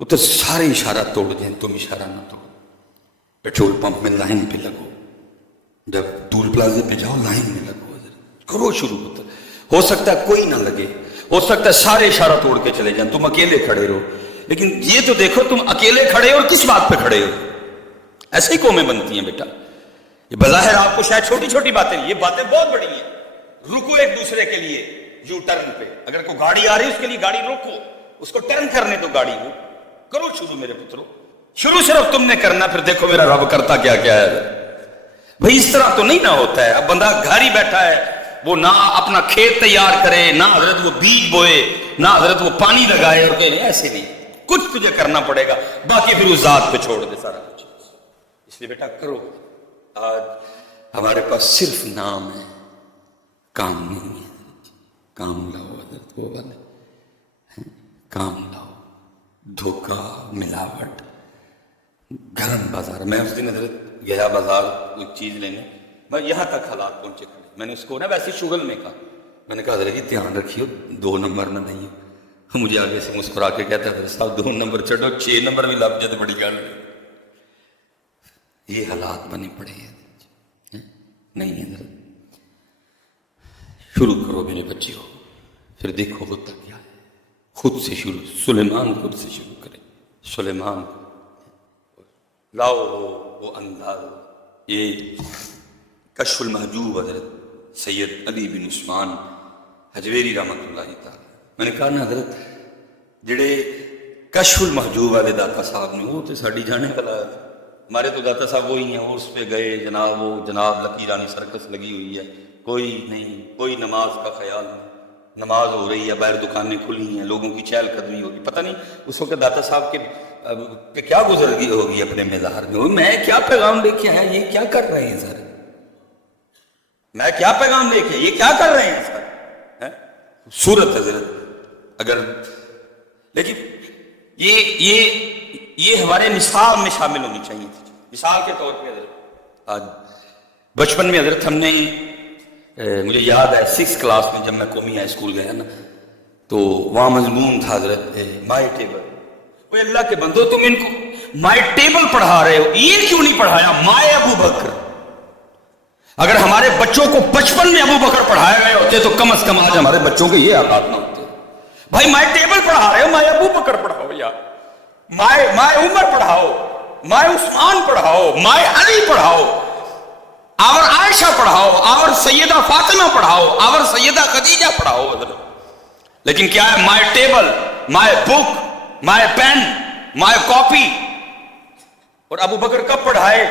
وہ تو سارے اشارہ توڑ دیں، تم اشارہ نہ توڑو، پیٹرول پمپ میں لائن پہ لگو، جب ٹول پلازے پہ جاؤ لائن میں لگو، کرو شروع ہوتا ہو سکتا ہے کوئی نہ لگے، ہو سکتا ہے سارے اشارہ توڑ کے چلے جائیں، تم اکیلے کھڑے رہو، لیکن یہ تو دیکھو تم اکیلے کھڑے ہو اور کس بات پہ کھڑے ہو۔ ایسے ہی قومیں بنتی ہیں بیٹا، یہ بظاہر آپ کو شاید چھوٹی چھوٹی باتیں، یہ باتیں بہت بڑی ہیں۔ رکو ایک دوسرے کے لیے یو ٹرن پہ، اگر کوئی گاڑی آ رہی ہے اس کے لیے گاڑی روکو، اس کو ٹرن کرنے دو گاڑی کو، کرو شروع میرے پترو، شروع صرف تم نے کرنا، پھر دیکھو میرا رب کرتا کیا کیا ہے۔ بھئی اس طرح تو نہیں نہ ہوتا ہے، اب بندہ گھر ہی بیٹھا ہے، وہ نہ اپنا کھیت تیار کرے، نہ حضرت وہ بیج بوئے، نہ حضرت وہ پانی لگائے، اور کہے ایسے نہیں، کچھ تجھے کرنا پڑے گا، باقی پھر اس ذات پہ چھوڑ دے سارا کچھ۔ اس لیے بیٹا کرو، آج ہمارے پاس صرف نام ہے، کام نہیں ہے۔ کام لاؤ حضرت، وہ والے کام لاؤ، دھوکہ ملاوٹ، گرم بازار۔ میں اس دن حضرت گیا بازار کوئی چیز لینے، میں یہاں تک حالات پہنچے تھے، میں نے اس کو نا ویسے شغل میں کہا، میں نے کہا حضرت دھیان رکھیو 2 نمبر نہ نہیں ہو۔ مجھے آگے سے مسکرا کے کہتا ہے حضرت صاحب 2 نمبر چھوڑو، 6 نمبر بھی لگ جائے تو بڑی گل ہے۔ یہ حالات بنے پڑے ہیں نہیں حضرت، شروع کرو میرے بچے ہو، پھر دیکھو ہوتا کیا ہے، خود سے شروع۔ سلیمان خود سے شروع کرے، سلیمان لاؤ وہ انداز، یہ کشف المحجوب حضرت سید علی بن عثمان حجویری رحمۃ اللہ تعالی۔ میں نے کہا نا حضرت جڑے کشف المحجوب والے داتا صاحب نے، وہ تو ساڑی جانے والا ہے، ہمارے تو داتا صاحب وہی ہیں، اس پہ گئے جناب، وہ جناب لکی رانی سرکس لگی ہوئی ہے، کوئی نہیں، کوئی نماز کا خیال نہیں، نماز ہو رہی ہے، باہر دکانیں کھلی ہیں، لوگوں کی چہل قدمی ہوگی، پتہ نہیں اس وقت داتا صاحب کے کیا گزرگی ہوگی اپنے مزار میں، میں کیا پیغام لے کے آیا، یہ کیا کر رہے ہیں سر، میں کیا پیغام لے کے، یہ کیا کر رہے ہیں سر، صورت حضرت اگر، لیکن یہ ہمارے نصاب میں شامل ہونی چاہیے تھی۔ مثال کے طور پہ حضرت آج بچپن میں حضرت ہم نے، مجھے یاد ہے 6 کلاس میں جب میں قومی ہائی اسکول گیا نا، تو وہاں مضمون تھا حضرت مائی ٹیبل۔ وہ اللہ کے بندو تم ان کو مائی ٹیبل پڑھا رہے ہو، یہ کیوں نہیں پڑھایا مائے ابو بکر؟ اگر ہمارے بچوں کو بچپن میں ابو بکر پڑھائے گئے ہوتے تو کم از کم آج ہمارے بچوں کے یہ حالات نہ ہوتے۔ بھائی مائی ٹیبل پڑھا رہے ہو، مائے ابو بکر پڑھاؤ، یا مائے عمر پڑھاؤ، مائے عثمان پڑھاؤ، مائے علی پڑھاؤ، اور عائشہ پڑھاؤ، اور سیدہ فاطمہ پڑھاؤ، اور سیدہ خدیجہ پڑھاؤ حضرت۔ لیکن کیا ہے، مائے ٹیبل، مائے بک، مائے پین، مائے کاپی۔ اور ابو بکر کب پڑھائے؟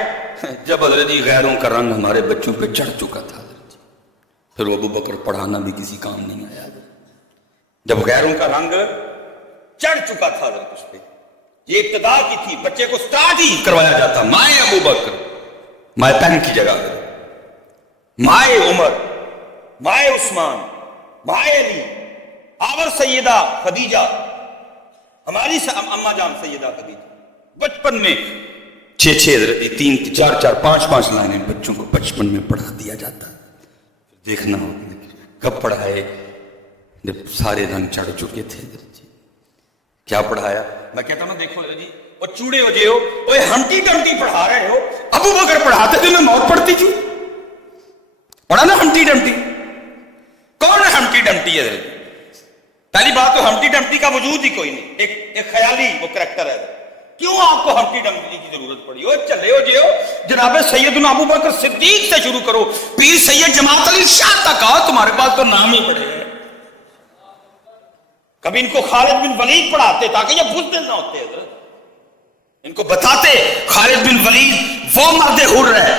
جب حضرت غیروں کا رنگ ہمارے بچوں پہ چڑھ چکا تھا حضرت، پھر وہ ابو بکر پڑھانا بھی کسی کام نہیں آیا۔ جب غیروں کا رنگ چڑھ چکا تھا حضرت اس پہ، یہ ابتدا کی تھی، بچے کو سٹارٹ ہی کروایا جاتا مائے ابو بکر، مائے پین کی جگہ مائے عمر، مائے عثمان، مائے علی، آور سیدہ خدیجہ، ہماری اماں جان سیدہ خدیجہ۔ بچپن میں 6 حضرت 3 4 4 5 5 لائنیں بچوں کو بچپن میں پڑھا دیا جاتا ہے۔ دیکھنا ہو کب پڑھائے، جب سارے رنگ چڑھ چکے تھے حضرت جی۔ کیا پڑھایا؟ میں کہتا ہوں دیکھو جی، وہ چوڑے ہو جے ہو، وہ ہمٹی ڈمٹی پڑھا رہے ہو، ابو بکر پڑھاتے تھے، میں موت پڑھتی تھی۔ پڑھا نا ہمٹی ڈمٹی؟ کون ہے ہمٹی ڈمٹی ہے؟ پہلی بات تو ہمٹی ڈمٹی کا وجود ہی کوئی نہیں، ایک خیالی وہ کریکٹر ہے۔ کیوں آپ کو ہمٹی ڈمٹی کی ضرورت پڑی؟ وہ چلے ہو جے ہو، جناب سیدنا ابو بکر صدیق سے شروع کرو، پیر سید جماعت علی شاہ تک آؤ، تمہارے پاس تو نام ہی پڑے ہیں۔ کبھی ان کو خالد بن ولید پڑھاتے تاکہ یہ بزدل نہ ہوتے حضرت، ان کو بتاتے خالد بن ولید وہ مرد حر ہے،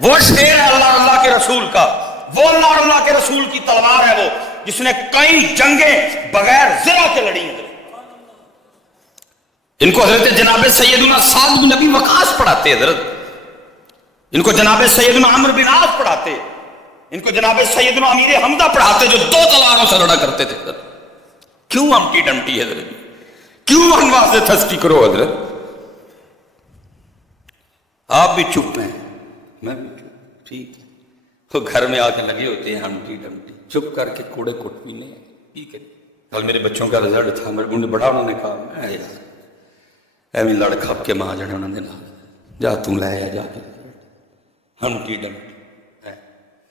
وہ شیر ہے اللہ کے رسول کا، وہ اللہ کے رسول کی تلوار ہے، وہ جس نے کئی جنگیں بغیر زرہ کے لڑی ہیں۔ ان کو حضرت جناب سیدنا سعد بن ابی وقاص پڑھاتے حضرت، ان کو جناب سیدنا عمرو بن عاص پڑھاتے، ان کو جناب سیدنا امیر حمزہ پڑھاتے جو 2 تلواروں سے لڑا کرتے تھے حضرت۔ کیوں ہمٹی ڈمٹی حضرت؟ کیوں انواع سے تھسکی کرو حضرت؟ آپ بھی چپ ہیں، میں بھی چپ، ٹھیک ہے، تو گھر میں آ کے لگے ہوتے ہیں ہمٹی ڈمٹی، چپ کر کے کوڑے کوٹ پی لیں، ٹھیک ہے۔ کل میرے بچوں کا رزلٹ تھا، میرے بڑا انہوں نے کہا میں یار ایویں لڑ کھپ کے ماں جانے انہوں نے جا تم لے آ جا کے ہم کی ڈمٹی ہے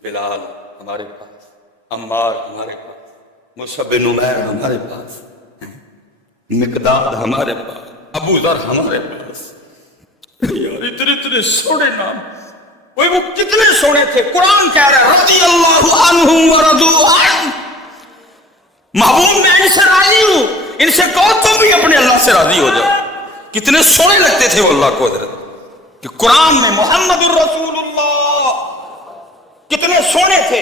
بلال ہمارے پاس، عمار ہمارے پاس، مصعب بن عمیر ہمارے پاس، مقداد ہمارے پاس، ابو ذر ہمارے پاس. یار اتنے اتنے سونے نام، وہ کتنے سونے تھے. قرآن کہہ رہا ہے رضی اللہ عنہم ورضوا عنہ، محبوب میں ان سے راضی ہوں، ان سے کہو تم بھی اپنے اللہ سے راضی ہو جاؤ. کتنے سونے لگتے تھے وہ اللہ کو حضرت کہ قرآن میں محمد الرسول اللہ کتنے سونے تھے.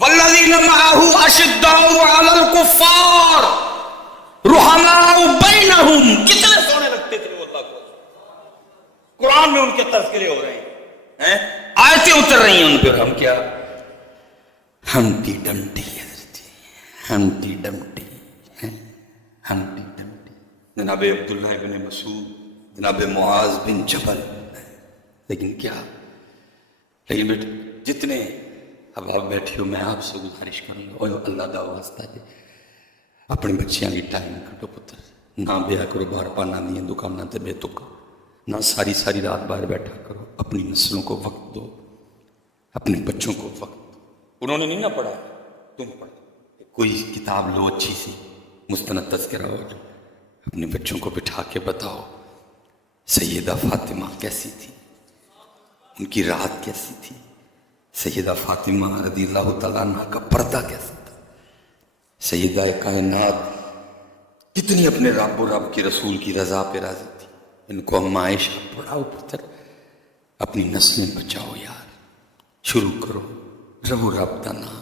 والذین معہ اشداء علی الکفار رحماء بینہم، کتنے سونے لگتے تھے وہ اللہ کو. قرآن میں ان کے تذکرے ہو رہے ہیں، آیتیں اتر رہی ہیں ان پہ. ہم کیا ہمٹی ڈمٹی حضرت، ہمٹی ڈمٹی، ہمٹی ڈمٹی. جناب عبداللہ ابن مسعود، جناب معاذ بن جبل. لیکن کیا، لیکن بیٹے جتنے اب آپ بیٹھے ہو، میں آپ سے گزارش کروں گا اوہ اللہ دا واسطہ ہے اپنے بچیاں کی ٹائم کٹو پتر. نہ بیاہ کرو بار پانا نہیں دکانوں تے بے تکا، نہ ساری ساری رات باہر بیٹھا کرو. اپنی نسلوں کو وقت دو، اپنے بچوں کو وقت دو. انہوں نے نہیں نہ پڑھا، تم پڑھو. کوئی کتاب لو اچھی سی مستند تذکرہ ہو، اپنے بچوں کو بٹھا کے بتاؤ سیدہ فاطمہ کیسی تھی، ان کی رات کیسی تھی، سیدہ فاطمہ رضی اللہ تعالیٰ عنہ کا پردہ کیسا تھا، سیدہ کائنات کتنی اپنے رب و رب کی رسول کی رضا پہ راضی تھی. ان کو ہم عائشہ پڑھاؤ پتر، اپنی نسلیں بچاؤ یار. شروع کرو رب رب دا نام.